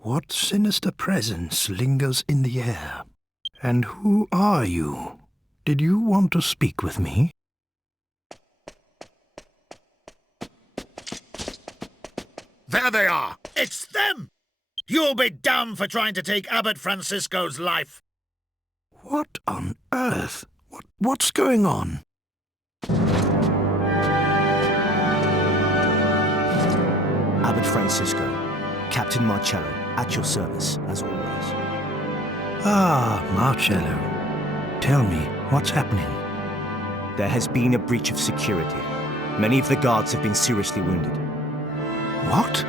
What sinister presence lingers in the air? And who are you? Did you want to speak with me? There they are! It's them! You'll be damned for trying to take Abbot Francisco's life! What on earth? What's going on? Abbot Francisco, Captain Marcello, at your service, as always. Ah, Marcello. Tell me, what's happening? There has been a breach of security. Many of the guards have been seriously wounded. What?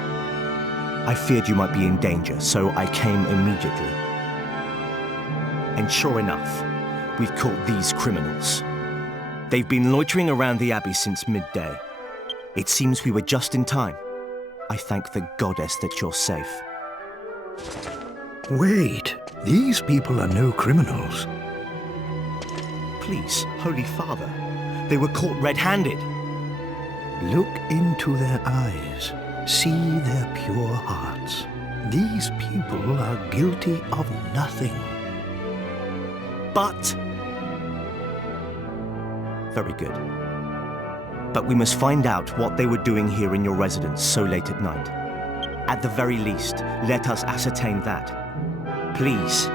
I feared you might be in danger, so I came immediately. And sure enough, we've caught these criminals. They've been loitering around the Abbey since midday. It seems we were just in time. I thank the goddess that you're safe. Wait, these people are no criminals. Please, Holy Father, they were caught red-handed. Look into their eyes. See their pure hearts. These people are guilty of nothing. But... Very good. But we must find out what they were doing here in your residence so late at night. At the very least, let us ascertain that. Please.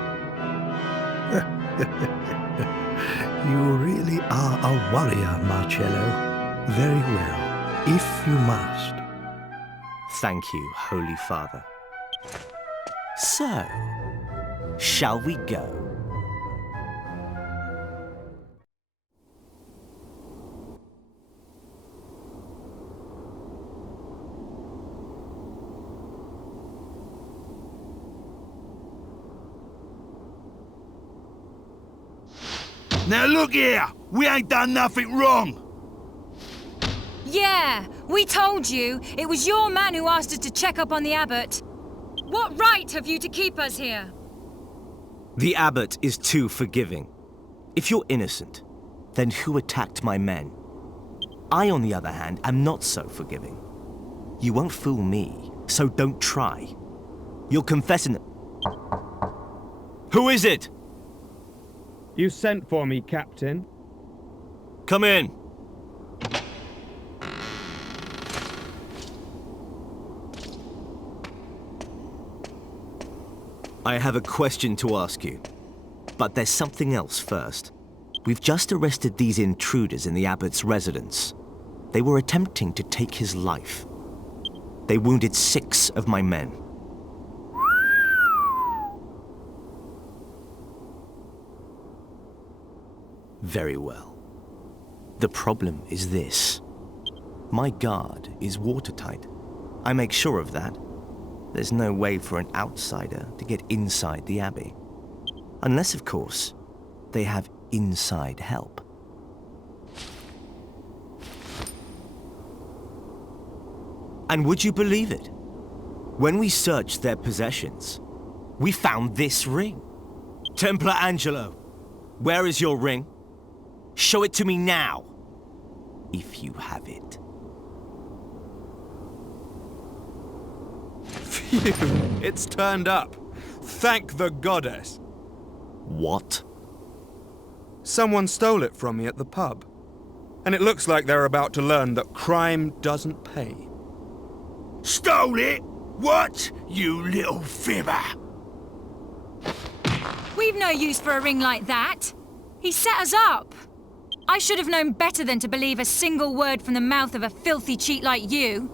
You really are a warrior, Marcello. Very well, if you must. Thank you, Holy Father. So, shall we go? Now look here! We ain't done nothing wrong! Yeah, we told you. It was your man who asked us to check up on the Abbot. What right have you to keep us here? The Abbot is too forgiving. If you're innocent, then who attacked my men? I, on the other hand, am not so forgiving. You won't fool me, so don't try. You're confessing it. Who is it? You sent for me, Captain. Come in. I have a question to ask you. But there's something else first. We've just arrested these intruders in the abbot's residence. They were attempting to take his life. They wounded 6 of my men. Very well. The problem is this. My guard is watertight. I make sure of that. There's no way for an outsider to get inside the abbey. Unless, of course, they have inside help. And would you believe it? When we searched their possessions, we found this ring. Templar Angelo, where is your ring? Show it to me now, if you have it. Phew, it's turned up. Thank the goddess. What? Someone stole it from me at the pub. And it looks like they're about to learn that crime doesn't pay. Stole it? What? You little fibber! We've no use for a ring like that. He set us up. I should have known better than to believe a single word from the mouth of a filthy cheat like you.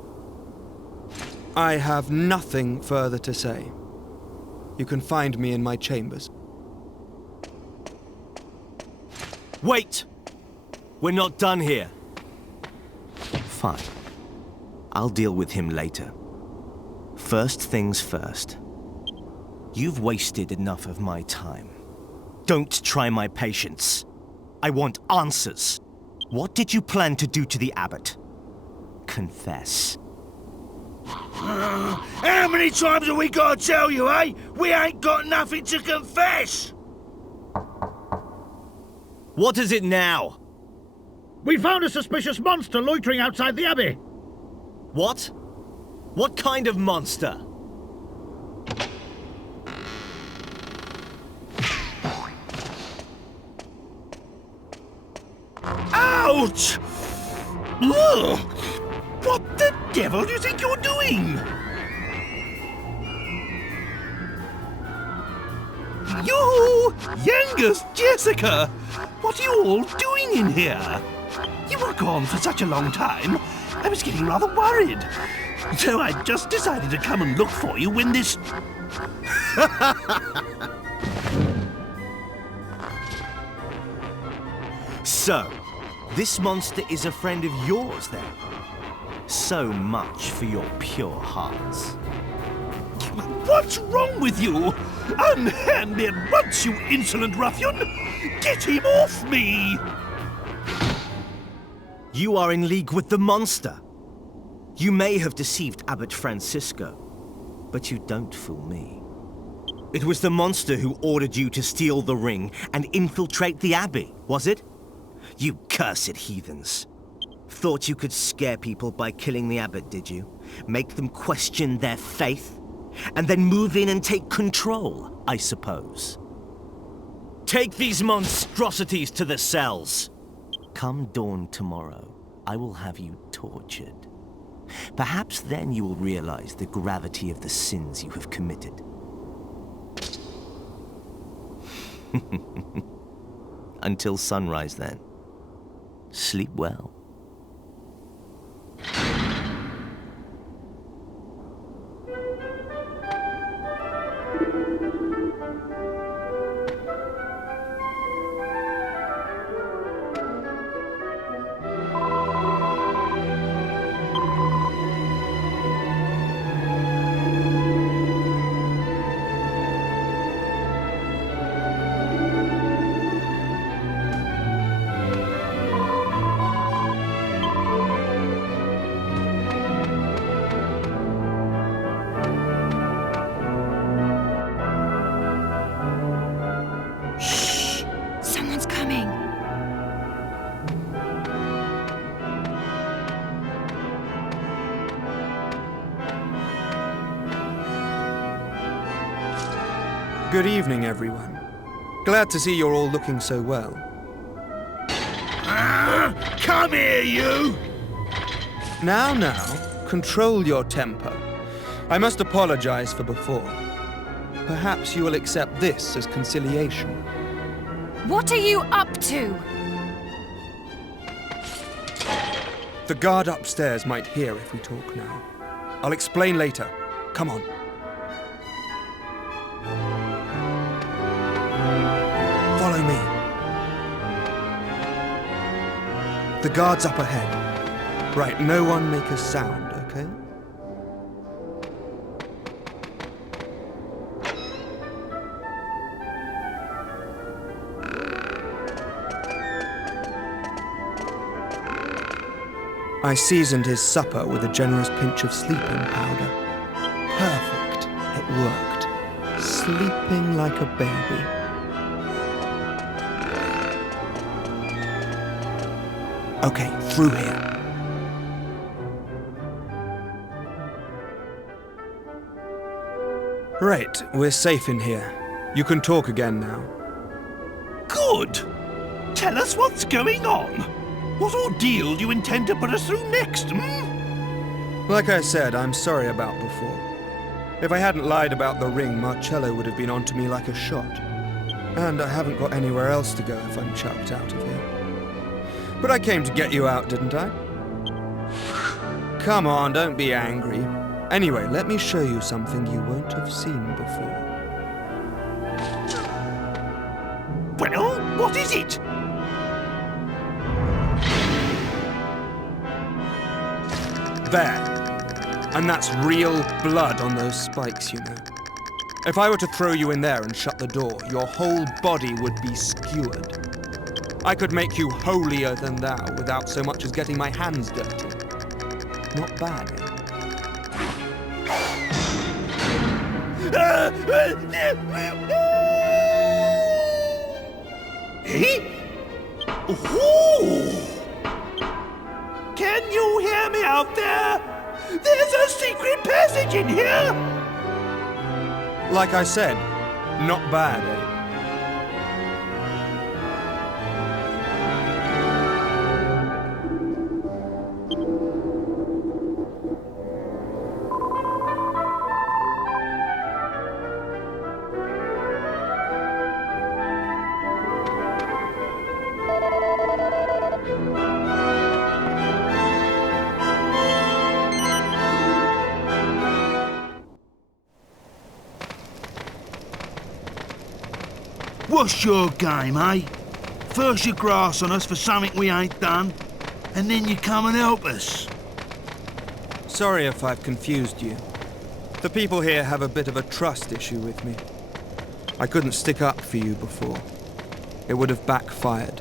I have nothing further to say. You can find me in my chambers. Wait! We're not done here. Fine. I'll deal with him later. First things first. You've wasted enough of my time. Don't try my patience. I want answers. What did you plan to do to the abbot? Confess. How many times have we got to tell you, eh? We ain't got nothing to confess! What is it now? We found a suspicious monster loitering outside the abbey. What? What kind of monster? Ouch! Ugh. What the devil do you think you're doing? You! Youngest Jessica! What are you all doing in here? You were gone for such a long time, I was getting rather worried. So I just decided to come and look for you when this... So, this monster is a friend of yours, then? So much for your pure hearts. What's wrong with you? Unhand me at once, you insolent ruffian! Get him off me! You are in league with the monster. You may have deceived Abbot Francisco, but you don't fool me. It was the monster who ordered you to steal the ring and infiltrate the abbey, was it? You cursed heathens. Thought you could scare people by killing the abbot, did you? Make them question their faith? And then move in and take control, I suppose. Take these monstrosities to the cells. Come dawn tomorrow, I will have you tortured. Perhaps then you will realize the gravity of the sins you have committed. Until sunrise, then. Sleep well. Good evening, everyone. Glad to see you're all looking so well. Come here, you! Now, control your temper. I must apologize for before. Perhaps you will accept this as conciliation. What are you up to? The guard upstairs might hear if we talk now. I'll explain later. Come on. Follow me. The guard's up ahead. Right, no one make a sound, okay? I seasoned his supper with a generous pinch of sleeping powder. Perfect. It worked. Sleeping like a baby. Okay, through here. Right, we're safe in here. You can talk again now. Good! Tell us what's going on. What ordeal do you intend to put us through next, Like I said, I'm sorry about before. If I hadn't lied about the ring, Marcello would have been onto me like a shot. And I haven't got anywhere else to go if I'm chucked out of here. But I came to get you out, didn't I? Come on, don't be angry. Anyway, let me show you something you won't have seen before. Well, what is it? There. And that's real blood on those spikes, you know. If I were to throw you in there and shut the door, your whole body would be skewered. I could make you holier than thou without so much as getting my hands dirty. Not bad, eh? Eh? Ooh! Can you hear me out there? There's a secret passage in here! Like I said, not bad, eh? What's your game, eh? First you grass on us for something we ain't done, and then you come and help us. Sorry if I've confused you. The people here have a bit of a trust issue with me. I couldn't stick up for you before. It would have backfired.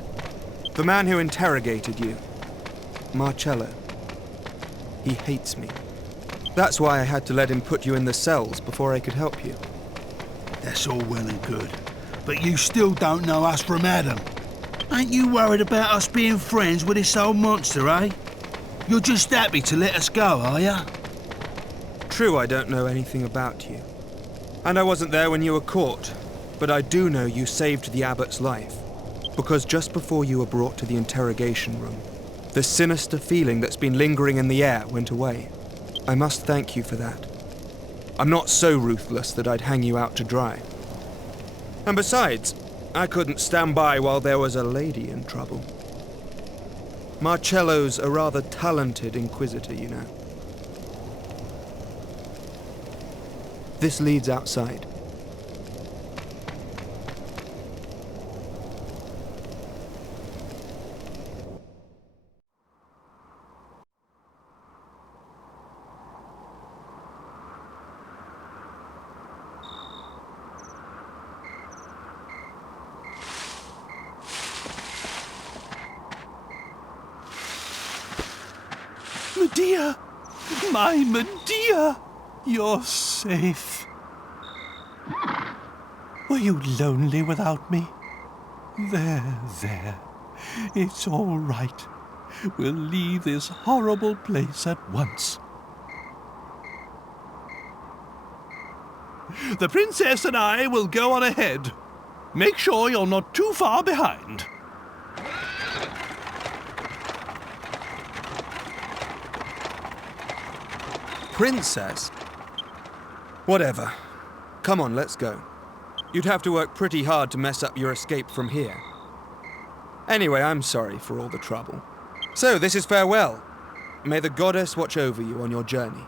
The man who interrogated you, Marcello, he hates me. That's why I had to let him put you in the cells before I could help you. That's all well and good, but you still don't know us from Adam. Ain't you worried about us being friends with this old monster, eh? You're just happy to let us go, are ya? True, I don't know anything about you. And I wasn't there when you were caught, but I do know you saved the abbot's life. Because just before you were brought to the interrogation room, the sinister feeling that's been lingering in the air went away. I must thank you for that. I'm not so ruthless that I'd hang you out to dry. And besides, I couldn't stand by while there was a lady in trouble. Marcello's a rather talented inquisitor, you know. This leads outside. Medea! My Medea! You're safe. Were you lonely without me? There. It's all right. We'll leave this horrible place at once. The princess and I will go on ahead. Make sure you're not too far behind. Princess? Whatever. Come on, let's go. You'd have to work pretty hard to mess up your escape from here. Anyway, I'm sorry for all the trouble. So, this is farewell. May the goddess watch over you on your journey.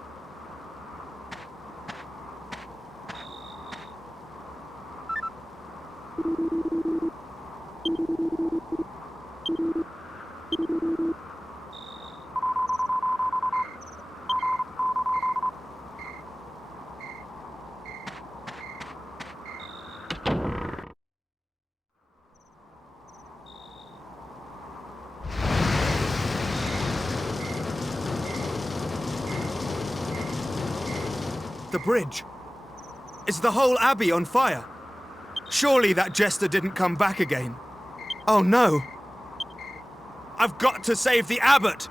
The bridge. Is the whole abbey on fire? Surely that jester didn't come back again. Oh no! I've got to save the abbot!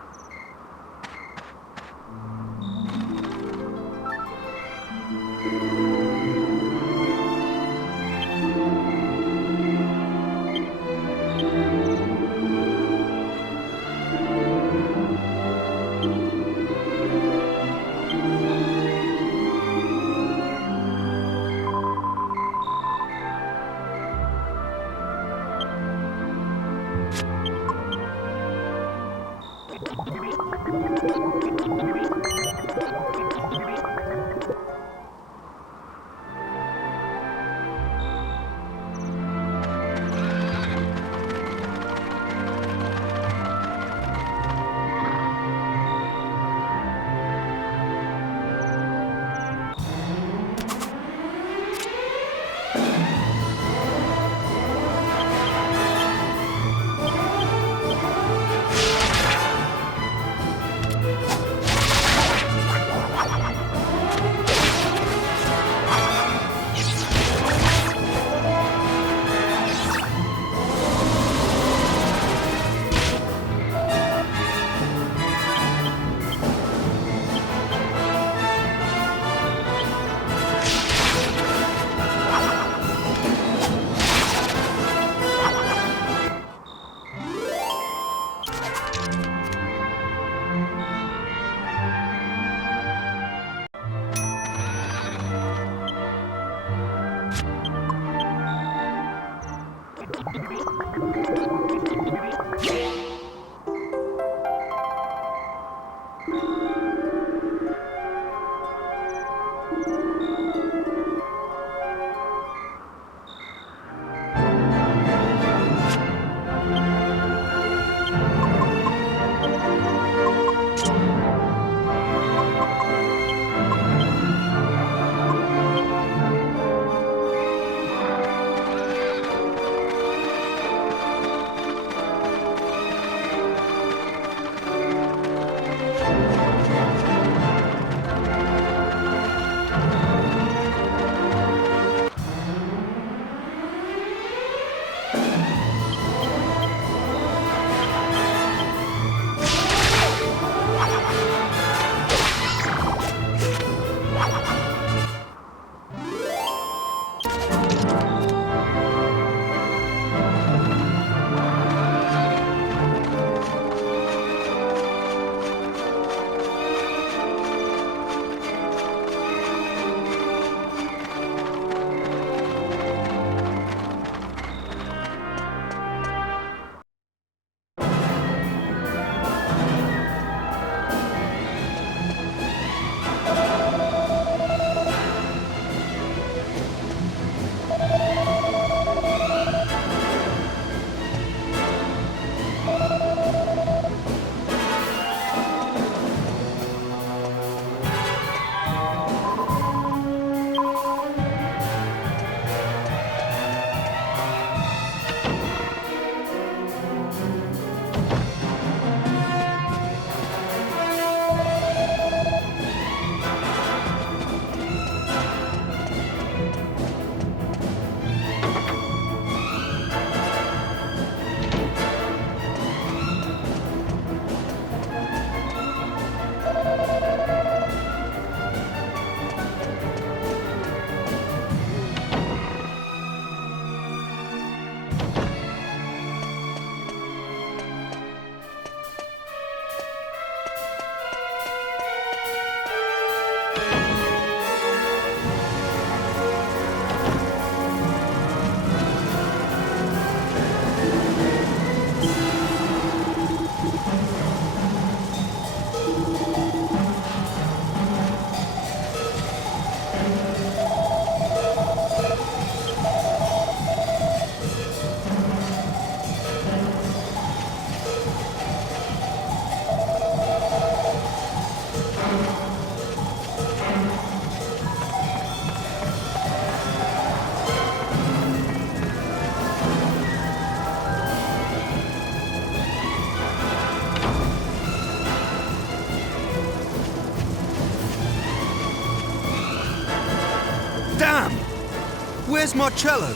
Where's Marcello?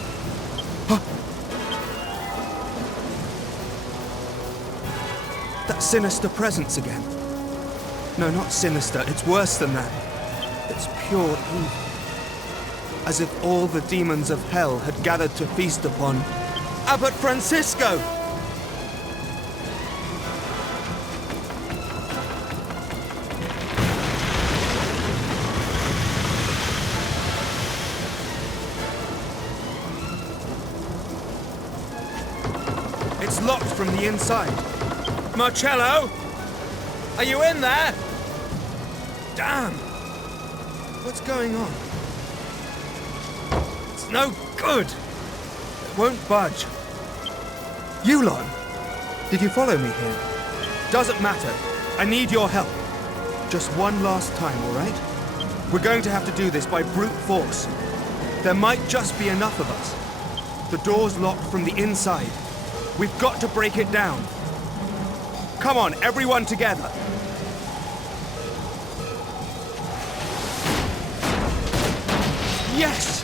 That sinister presence again. No, not sinister. It's worse than that. It's pure evil. As if all the demons of hell had gathered to feast upon Abbot Francisco! It's locked from the inside. Marcello? Are you in there? Damn! What's going on? It's no good! It won't budge. Yulon, did you follow me here? Doesn't matter. I need your help. Just one last time, all right? We're going to have to do this by brute force. There might just be enough of us. The door's locked from the inside. We've got to break it down. Come on, everyone together. Yes!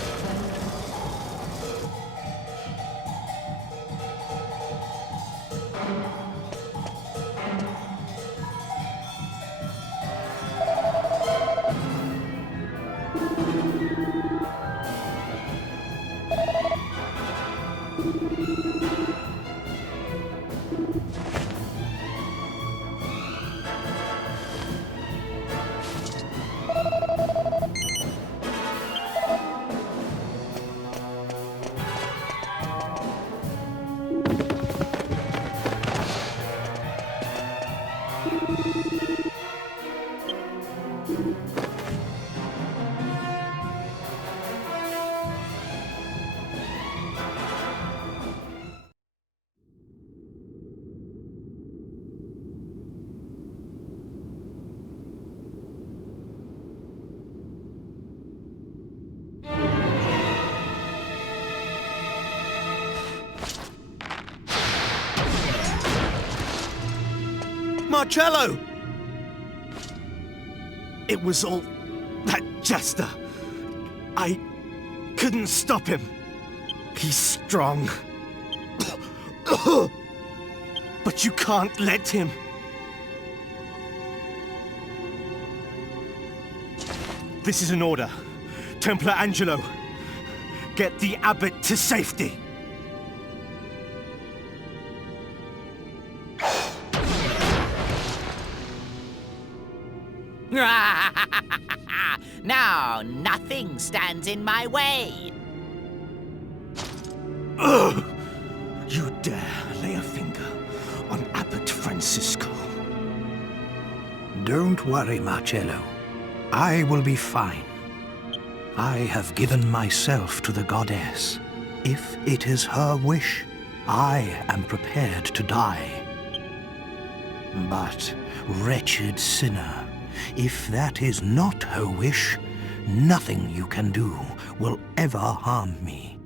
Marcello! It was all that jester. I couldn't stop him. He's strong. But you can't let him. This is an order. Templar Angelo, get the abbot to safety. Now, nothing stands in my way. Ugh! You dare lay a finger on Abbot Francisco? Don't worry, Marcello. I will be fine. I have given myself to the goddess. If it is her wish, I am prepared to die. But, wretched sinner, if that is not her wish, nothing you can do will ever harm me.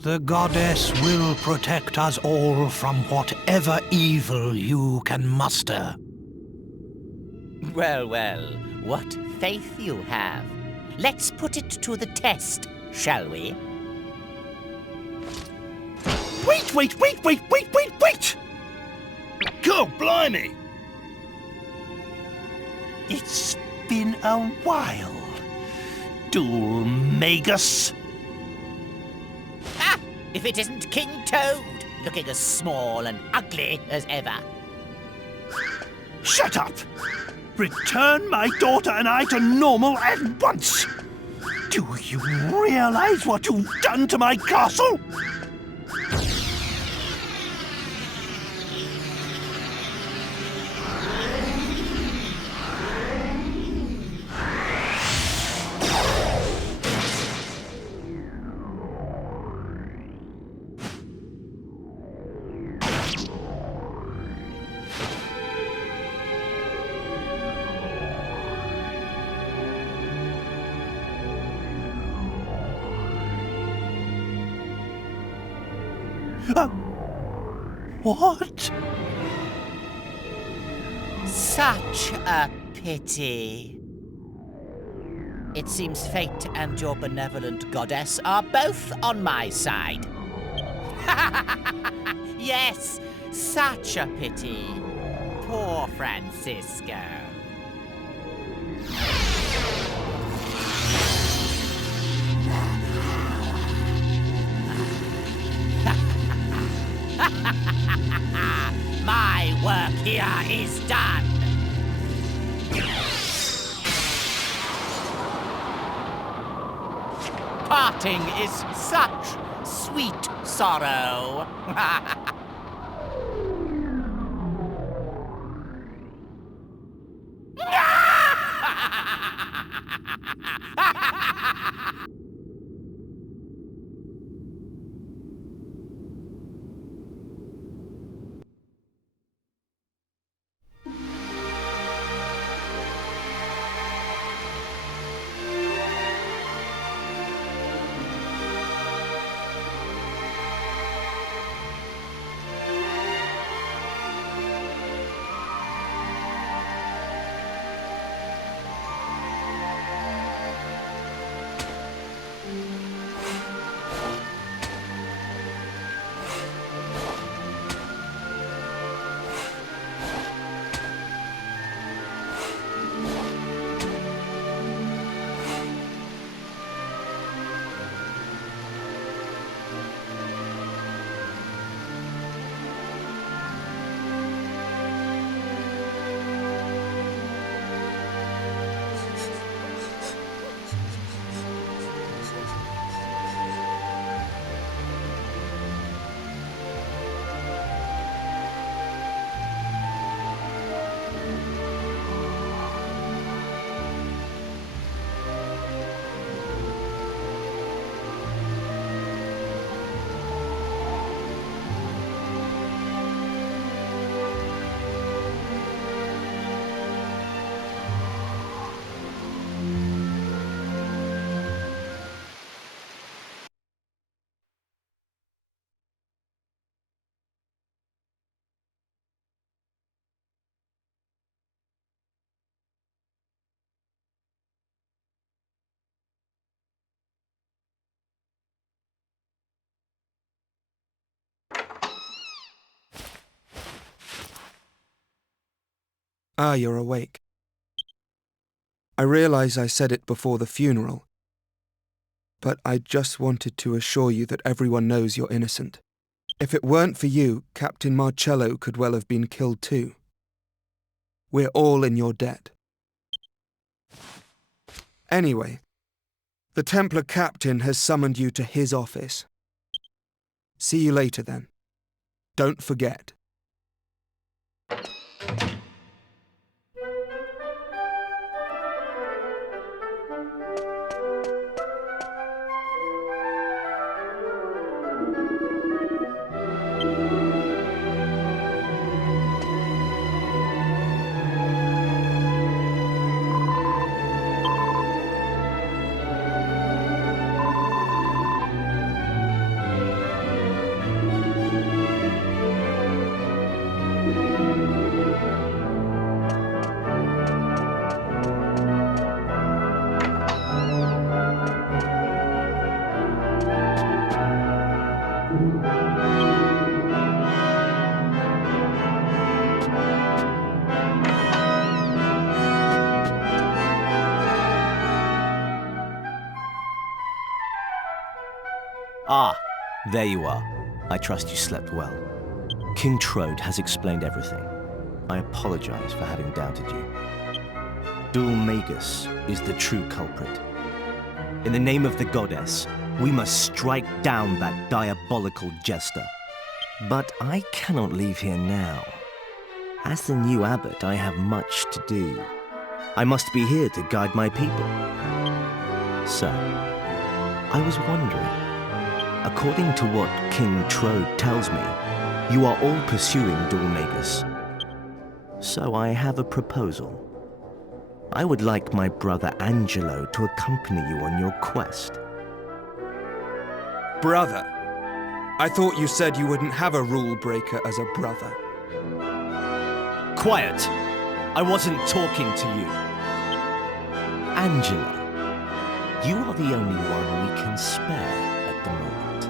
The goddess will protect us all from whatever evil you can muster. Well, well, what faith you have. Let's put it to the test, shall we? Wait! God, blimey! It's been a while, Dulmagus. Ah! If it isn't King Toad, looking as small and ugly as ever. Shut up! Return my daughter and I to normal at once! Do you realize what you've done to my castle? What? Such a pity. It seems fate and your benevolent goddess are both on my side. Yes, such a pity. Poor Francisco. My work here is done. Parting is such sweet sorrow. Ah, you're awake. I realize I said it before the funeral, but I just wanted to assure you that everyone knows you're innocent. If it weren't for you, Captain Marcello could well have been killed too. We're all in your debt. Anyway, the Templar captain has summoned you to his office. See you later then. Don't forget. Ah, there you are. I trust you slept well. King Trode has explained everything. I apologize for having doubted you. Dul Magus is the true culprit. In the name of the goddess, we must strike down that diabolical jester. But I cannot leave here now. As the new abbot, I have much to do. I must be here to guide my people. So, I was wondering, according to what King Trode tells me, you are all pursuing Dul Magus. So I have a proposal. I would like my brother Angelo to accompany you on your quest. Brother? I thought you said you wouldn't have a rule breaker as a brother. Quiet! I wasn't talking to you. Angelo, You are the only one we can spare at the moment.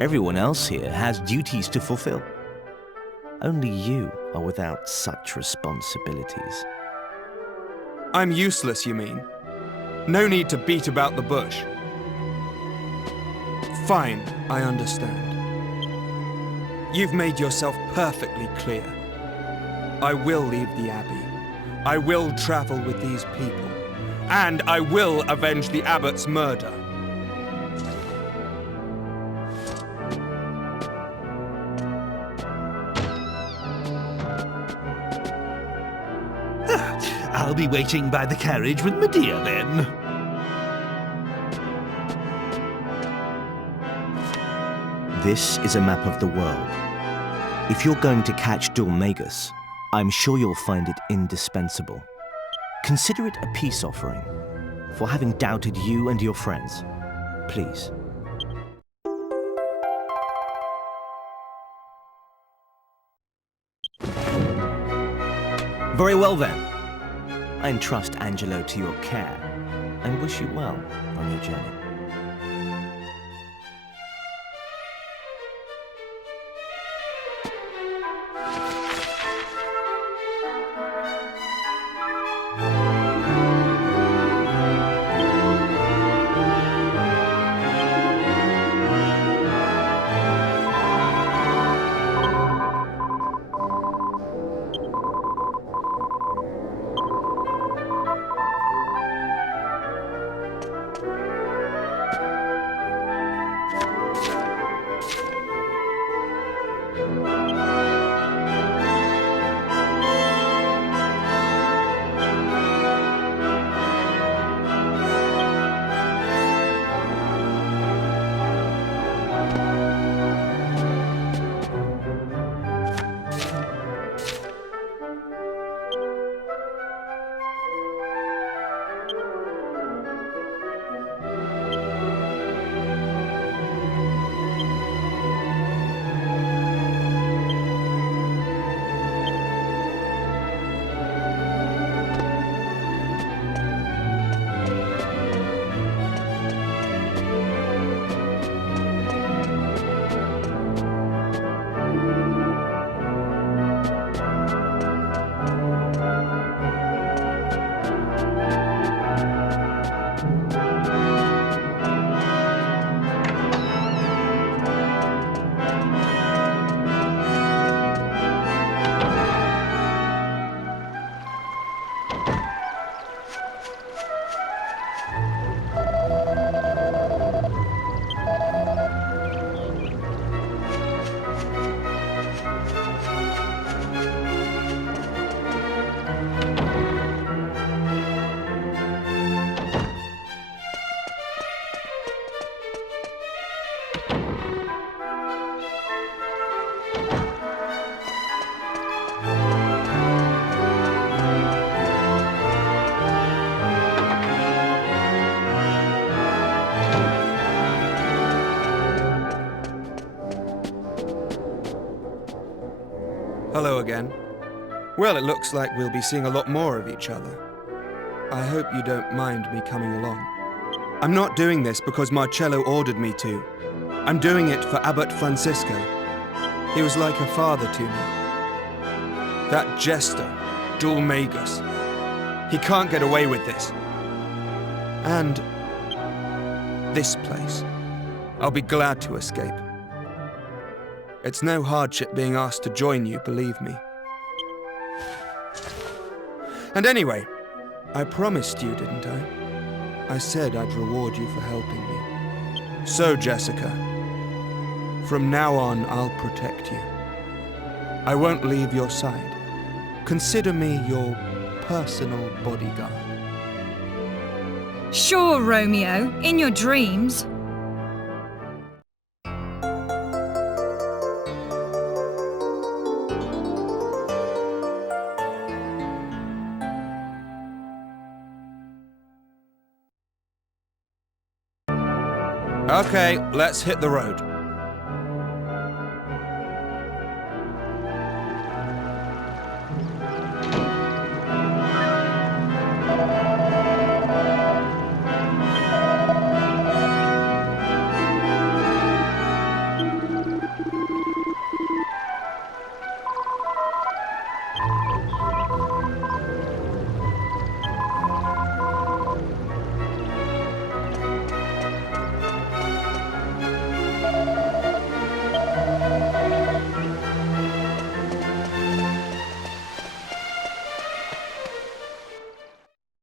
Everyone else here has duties to fulfill. Only you are without such responsibilities. I'm useless, you mean? No need to beat about the bush. Fine, I understand. You've made yourself perfectly clear. I will leave the Abbey. I will travel with these people. And I will avenge the Abbot's murder. I'll be waiting by the carriage with Medea then. This is a map of the world. If you're going to catch Dulmagus, I'm sure you'll find it indispensable. Consider it a peace offering for having doubted you and your friends. Please. Very well then. I entrust Angelo to your care and wish you well on your journey. Hello again. Well, it looks like we'll be seeing a lot more of each other. I hope you don't mind me coming along. I'm not doing this because Marcello ordered me to. I'm doing it for Abbot Francisco. He was like a father to me. That jester, Dulmagus. He can't get away with this. And this place. I'll be glad to escape. It's no hardship being asked to join you, believe me. And anyway, I promised you, didn't I? I said I'd reward you for helping me. So, Jessica, from now on, I'll protect you. I won't leave your side. Consider me your personal bodyguard. Sure, Romeo, in your dreams. Okay, let's hit the road.